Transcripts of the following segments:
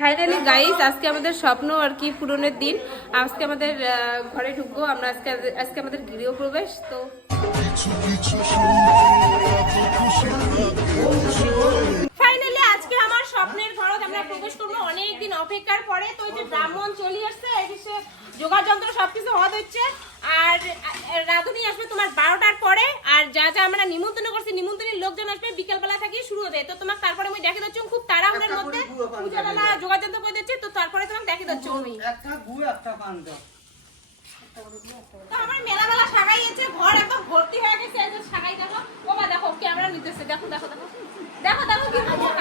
Finally guys আজকে আমাদের স্বপ্ন আর কি পূরণের দিন। আজকে আমাদের ঘরে ঢুকবো। আমরা আজকে আজকে আমাদের গৃহপ্রবেশ, তো। ফাইনালি আজকে আমার স্বপ্নের আমরা প্রবেশ করব। অপেক্ষার পরে তো যে ব্রাহ্মণ চলে আসছে হওয়া হচ্ছে। আর তোমার বারোটার পরে। আর যা যা আমরা নিমন্ত্রণ করছি, নিমন্ত্রণের লোকজন আসবে। বিকেলবেলা থেকে শুরু হবে তো তোমার তারপরে আমি দেখে দিচ্ছি খুব তাড়াহুড়োর পূজাবেলা যোগার যন্ত্র করে দিচ্ছি তো তারপরে তোমাকে দেখে দিচ্ছি আমি। একটা গুড় একটা পান্তা তো আমার মেলা মেলা সাগাইয়েছে ঘর একদম ভর্তি হয়ে গেছে এই যে সাগাই দেখো। ও মা দেখো ক্যামেরা নিতেছে দেখো দেখো দেখো। দেখো দেখো কি মুখ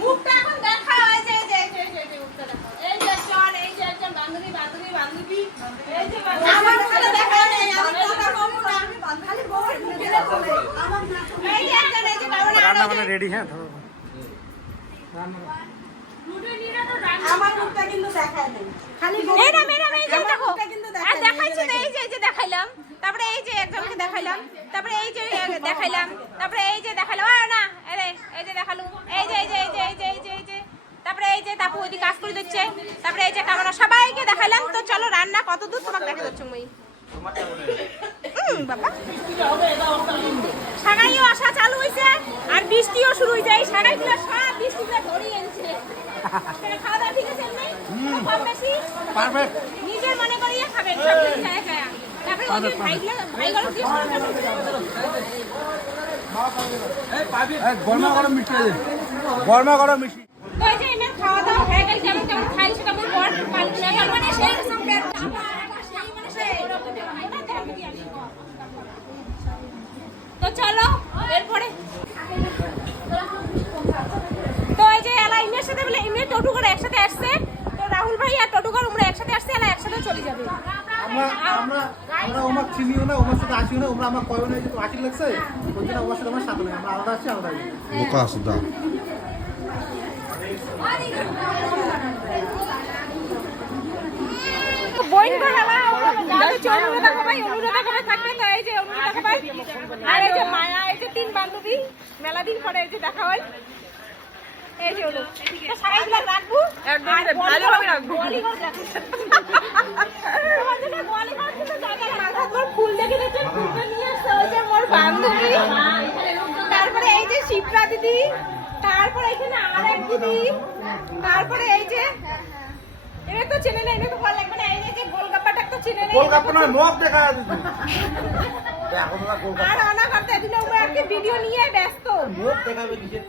মুখটা এখন দেখা হয় যে এই যে এই যে এই যে, এই যে দেখো। এই যে চর এই যে একজন বান্ধবী বান্ধবী বান্ধবী। এই যে বান্ধবী আমার মুখটা দেখা নেই আমি কথা বলব না। আমি খালি বউয়ের মুখে দেখো আমার এই যে একজন এই যে বাবু রান্না রেডি হ্যাঁ ধরো। আমার মুখটা কিন্তু দেখায় নাই। খালি এই ম্যাডাম এই যে দেখো। আর দেখাইছি না এই যে এই যে দেখাইলাম। তারপরে এই যে একজনকে দেখাইলাম। তারপরে এই যে দেখাইলাম। তারপরে এই যে দেখাইলাম। আর না এই রে, এই যে দেখালু। এই যে এই যে এই যে এই যে এই যে এই যে। তারপরে এই যে তাপু ওইদিকে কাজ করে দিচ্ছে। তারপরে এই যে কামনা সবাইকে দেখাইলাম তো চলো রান্না কত দূর তোমাকে দেখা যাচ্ছে মই বাবা। সাগাইও আসা চালু হয়েছে আর বৃষ্টিও শুরু হয়ে যায় সাগাইগুলো সব বৃষ্টিগুলো ধরিয়ে এনেছে। পারফেক্ট। নিজের মনে করিয়ে খাবেন সব কিছু তারপরে ওই গরমা গরম মিষ্টি গরমা গরম মিষ্টি। খাওয়া দাওয়া হয়ে যেমন খাই সেটা মানে সেই তো চলো এরপরে তো এই যে এলা ইমের সাথে বলে ইমে টোটু করে একসাথে আসছে। তো রাহুল ভাই আর টোটু করে উমরা একসাথে আসছে এলা একসাথে চলে যাবে। আমরা আমরা আমরা ওমাক চিনিও না ওমার সাথে আসিও না ওমরা আমার কয়ও না যে তো আশি লাগছে ওই জন্য ওমার সাথে আমার সাথে নেই আমরা আলাদা আছি আলাদা আছি। বোকা সুদা বইন করে হেলা যাতে চোর অনুরাধা কবাই অনুরাধা কবাই থাকবে তো এই যে অনুরাধা কবাই আর এই যে মায়া এই যে তিন বান্ধবী মেলা দিন পরে এই যে দেখা হয়। তারপরে এই যে শিপ্রা দিদি। তারপরে এখানে আরেক দিদি। তারপরে এই যে এনে তো চেনে না এনে তো ভালো লাগবে না। এই যে গোলগাপ্পাটা তো চেনে না। নয় দেখা না আর অনা করতে ও আর কি ভিডিও নিয়ে ব্যস্ত। মুখ দেখাবে কিসে?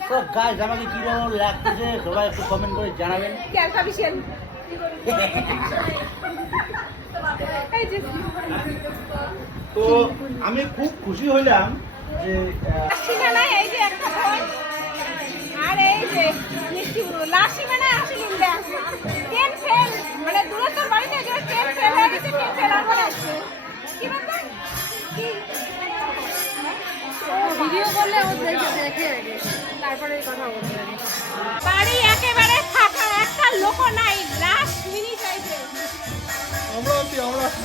তো গাছ আমাকে কীরকম লাগতেছে সবাই একটু কমেন্ট করে জানাবেন। তো আমি খুব খুশি হইলাম যে আহ, লাসিমানা এই যে একটা আর এই যে মিষ্টি গুলো লাসিমানা আসলে ইন্ডা ফেল মানে দূরত্বর বাড়িতে যে ফেল হয়ে গেছে টেন ফেল আর কি ব্যাপার? কি? ভিডিও করলে ও দেখে দেখে তারপরে কথা বলবে বাড়ি একেবারে ফাঁকা একটা লোক নাই লাস্ট মিনিট আমরা আছি আমরা আছি।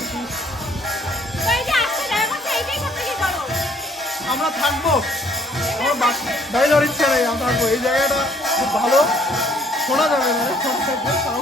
তো এই যে আসছে দেখা করছে এইটাই করতে কি করো আমরা থাকব। আমার বাড়ি যাওয়ার ইচ্ছা নেই আমরা থাকব। এই জায়গাটা খুব ভালো। শোনা যাবে না। তাও